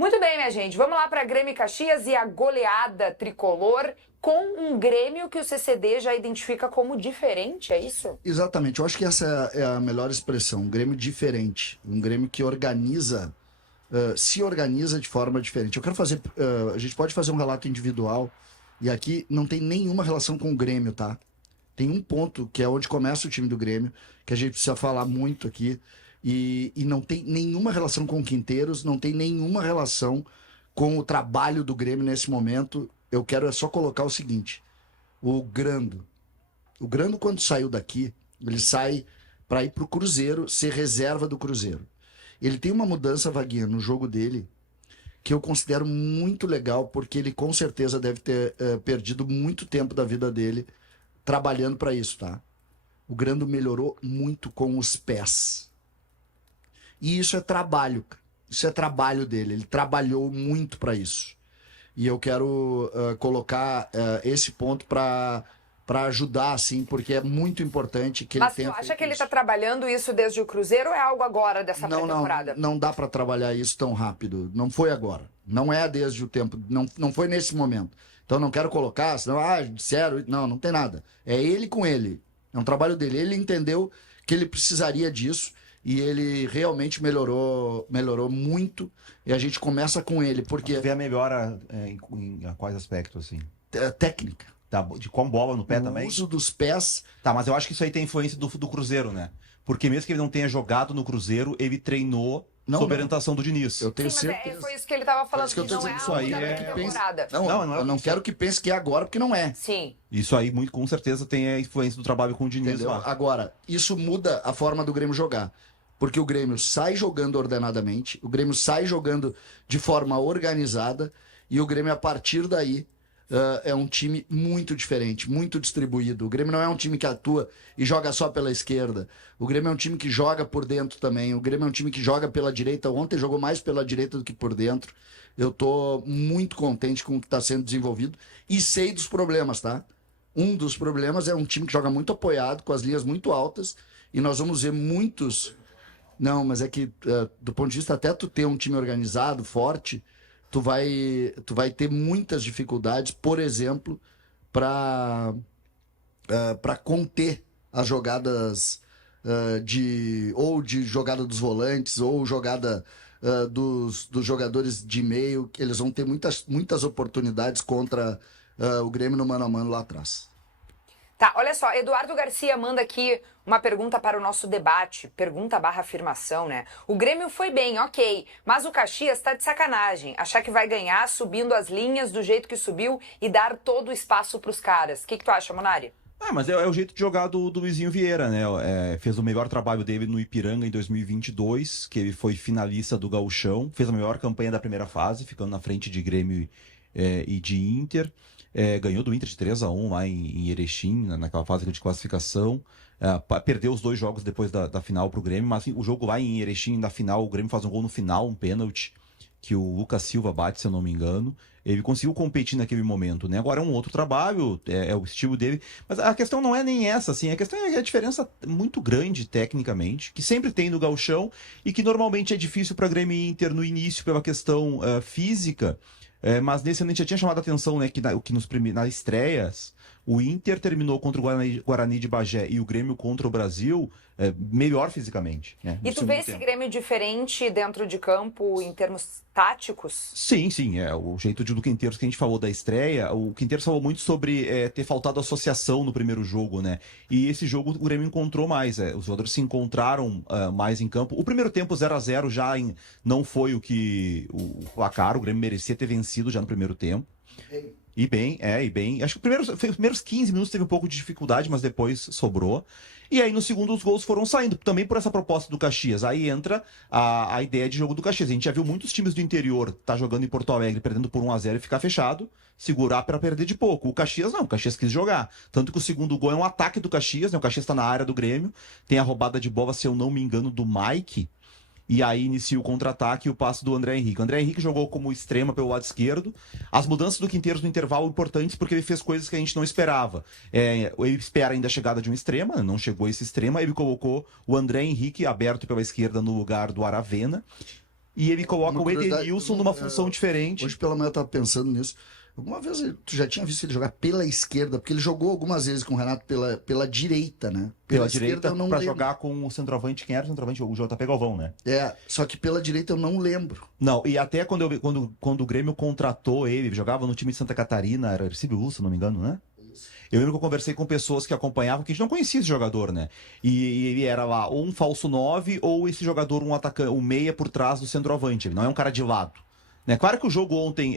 Muito bem, minha gente. Vamos lá para Grêmio e Caxias e a goleada tricolor com um Grêmio que o CCD já identifica como diferente, é isso? Exatamente. Eu acho que essa é a melhor expressão. Um Grêmio diferente. Um Grêmio que organiza, se organiza de forma diferente. Eu quero fazer... a gente pode fazer um relato individual e aqui não tem nenhuma relação com o Grêmio, tá? Tem um ponto que é onde começa o time do Grêmio, que a gente precisa falar muito aqui. E não tem nenhuma relação com o Quinteiros, não tem nenhuma relação com o trabalho do Grêmio nesse momento. Eu quero só colocar o seguinte: o Grando, quando saiu daqui, ele sai para ir para o Cruzeiro, ser reserva do Cruzeiro. Ele tem uma mudança, Vaguinha, no jogo dele, que eu considero muito legal, porque ele com certeza deve ter perdido muito tempo da vida dele trabalhando para isso, tá? O Grando melhorou muito com os pés. E isso é trabalho, isso é trabalho dele, ele trabalhou muito para isso. E eu quero colocar esse ponto para ajudar, assim, porque é muito importante que ele tenha. Mas tu acha que ele está trabalhando isso desde o Cruzeiro ou é algo agora dessa pré-temporada? Não dá para trabalhar isso tão rápido, não foi agora, não é desde o tempo, não foi nesse momento. Então não quero colocar, senão, sério, não tem nada. É ele com ele, é um trabalho dele, ele entendeu que ele precisaria disso. E ele realmente melhorou muito. E a gente começa com ele, porque... Você vê a melhora em quais aspectos, assim? Técnica. Tá, de com bola no pé também? O uso dos pés. Tá, mas eu acho que isso aí tem influência do Cruzeiro, né? Porque mesmo que ele não tenha jogado no Cruzeiro, ele treinou sob a orientação do Diniz. Eu tenho Sim, mas certeza. foi isso que ele estava falando, que não é isso algo aí da é... pré-temporada. Eu não quero que pense que é agora, porque não é. Sim. Isso aí, muito com certeza, tem a influência do trabalho com o Diniz. Entendeu? Lá. Agora, isso muda a forma do Grêmio jogar. Porque o Grêmio sai jogando ordenadamente, o Grêmio sai jogando de forma organizada, e o Grêmio, a partir daí, é um time muito diferente, muito distribuído. O Grêmio não é um time que atua e joga só pela esquerda. O Grêmio é um time que joga por dentro também. O Grêmio é um time que joga pela direita. Ontem jogou mais pela direita do que por dentro. Eu tô muito contente com o que está sendo desenvolvido e sei dos problemas, tá? Um dos problemas é um time que joga muito apoiado, com as linhas muito altas, e nós vamos ver muitos... Não, mas é que, do ponto de vista até tu ter um time organizado, forte, tu vai ter muitas dificuldades, por exemplo, para conter as jogadas de jogada dos volantes, ou jogada dos jogadores de meio, que eles vão ter muitas oportunidades contra o Grêmio no mano a mano lá atrás. Tá, olha só, Eduardo Garcia manda aqui uma pergunta para o nosso debate, pergunta/afirmação, né? O Grêmio foi bem, ok, mas o Caxias tá de sacanagem, achar que vai ganhar subindo as linhas do jeito que subiu e dar todo o espaço pros caras. O que tu acha, Monari? Mas é o jeito de jogar do Luizinho Vieira, né? Fez o melhor trabalho dele no Ipiranga em 2022, que ele foi finalista do Gauchão, fez a melhor campanha da primeira fase, ficando na frente de Grêmio e de Inter. Ganhou do Inter de 3-1 lá em Erechim, naquela fase de classificação. Perdeu os 2 jogos depois da final pro Grêmio, mas assim, o jogo lá em Erechim, na final, o Grêmio faz um gol no final, um pênalti, que o Lucas Silva bate, se eu não me engano. Ele conseguiu competir naquele momento, né? Agora é um outro trabalho, é o estilo dele. Mas a questão não é nem essa, assim. A questão é a diferença muito grande, tecnicamente, que sempre tem no Gauchão e que normalmente é difícil para Grêmio e Inter no início pela questão física. Mas nesse ano a gente já tinha chamado a atenção, né, que nas estreias, o Inter terminou contra o Guarani de Bagé e o Grêmio contra o Brasil melhor fisicamente. Né, e tu vê esse Grêmio diferente dentro de campo em termos táticos? Sim. O jeito do Quinteiros que a gente falou da estreia, o Quinteiros falou muito sobre ter faltado associação no primeiro jogo, né? E esse jogo o Grêmio encontrou mais. Os jogadores se encontraram mais em campo. O primeiro tempo 0-0 já não foi o placar. O Grêmio merecia ter vencido já no primeiro tempo. E bem. Acho que os primeiros 15 minutos teve um pouco de dificuldade, mas depois sobrou. E aí, no segundo, os gols foram saindo, também por essa proposta do Caxias. Aí entra a ideia de jogo do Caxias. A gente já viu muitos times do interior jogando em Porto Alegre, perdendo por 1-0 e ficar fechado, segurar para perder de pouco. O Caxias não, o Caxias quis jogar. Tanto que o segundo gol é um ataque do Caxias, né? O Caxias está na área do Grêmio, tem a roubada de bola, se eu não me engano, do Mike. E aí inicia o contra-ataque e o passe do André Henrique. O André Henrique jogou como extrema pelo lado esquerdo. As mudanças do Quinteiros no intervalo importantes porque ele fez coisas que a gente não esperava. Ele espera ainda a chegada de um extrema, não chegou esse extrema. Ele colocou o André Henrique aberto pela esquerda no lugar do Aravena. e ele coloca Uma o curiosidade, Edenilson numa função diferente. Hoje pela manhã eu tava pensando nisso. Alguma vez tu já tinha visto ele jogar pela esquerda? Porque ele jogou algumas vezes com o Renato pela direita, né? Pela esquerda direita, eu não pra lembro. jogar com o centroavante. Quem era o centroavante? O JP Galvão, né? Só que pela direita eu não lembro. Não, e até quando o Grêmio contratou ele jogava no time de Santa Catarina, era Ercílio Luz, se não me engano, né? Eu lembro que eu conversei com pessoas que acompanhavam, que a gente não conhecia esse jogador, né? E ele era lá ou um falso 9 ou esse jogador, um atacante, um meia por trás do centroavante. Ele não é um cara de lado. Né? Claro que o jogo ontem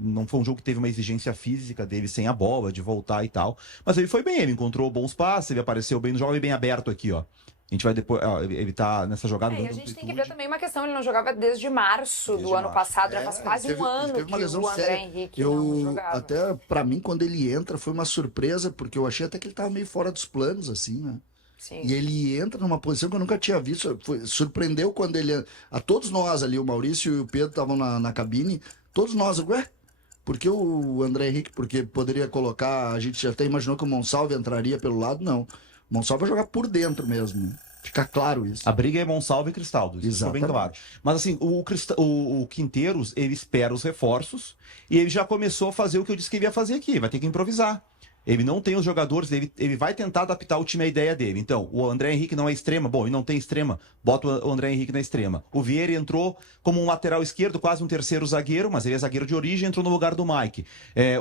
não foi um jogo que teve uma exigência física dele sem a bola, de voltar e tal. Mas ele foi bem, ele encontrou bons passes, ele apareceu bem no jogo, ele bem aberto aqui, ó. A gente vai depois. Ele tá nessa jogada. E a gente tem que ver também uma questão, ele não jogava desde março do ano passado, já faz quase um ano que o André Henrique não jogava. Até pra mim, quando ele entra, foi uma surpresa, porque eu achei até que ele tava meio fora dos planos, assim, né? Sim. E ele entra numa posição que eu nunca tinha visto. Surpreendeu quando ele. A todos nós ali, o Maurício e o Pedro estavam na cabine, todos nós, ué? Por que o André Henrique? Porque poderia colocar. A gente até imaginou que o Monsalve entraria pelo lado, não. O Monsalve vai jogar por dentro mesmo, né? Fica claro isso. A briga é Monsalve e Cristaldo, isso ficou bem claro. Mas assim, o Quinteiros, ele espera os reforços e ele já começou a fazer o que eu disse que ele ia fazer aqui, vai ter que improvisar. Ele não tem os jogadores, ele vai tentar adaptar o time à ideia dele. Então, o André Henrique não é extrema, bom, ele não tem extrema, bota o André Henrique na extrema. O Vieira entrou como um lateral esquerdo, quase um terceiro zagueiro, mas ele é zagueiro de origem, entrou no lugar do Mike.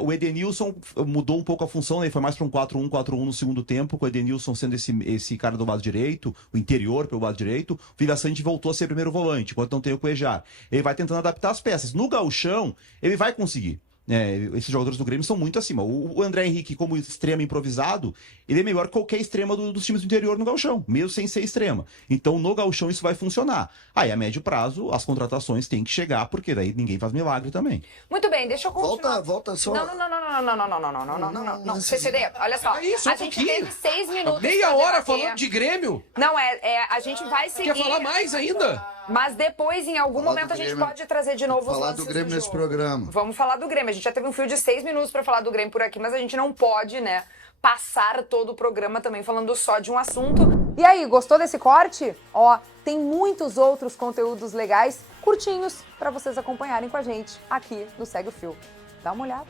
O Edenilson mudou um pouco a função, ele foi mais para um 4-1-4-1 no segundo tempo, com o Edenilson sendo esse cara do lado direito, o interior pelo lado direito. O Vila Sante voltou a ser primeiro volante, enquanto não tem o Cuejar. Ele vai tentando adaptar as peças. No gauchão, ele vai conseguir. Esses jogadores do Grêmio são muito acima. O André Henrique, como extremo improvisado, ele é melhor que qualquer extrema dos times do interior no gauchão, mesmo sem ser extrema. Então, no gauchão, isso vai funcionar. Aí, a médio prazo, as contratações têm que chegar, porque daí ninguém faz milagre também. Muito bem, deixa eu continuar. Volta só. Não, CCD, olha só. A gente teve 6 minutos. Meia hora falando de Grêmio? Não, a gente vai seguir. Quer falar mais ainda? Mas depois, em algum momento, a gente pode trazer de novo os falar lances do Grêmio nesse jogo. programa. Vamos falar do Grêmio. A gente já teve um fio de 6 minutos pra falar do Grêmio por aqui, mas a gente não pode, né, passar todo o programa também falando só de um assunto. E aí, gostou desse corte? Ó, tem muitos outros conteúdos legais, curtinhos, pra vocês acompanharem com a gente aqui no Segue o Fio. Dá uma olhada.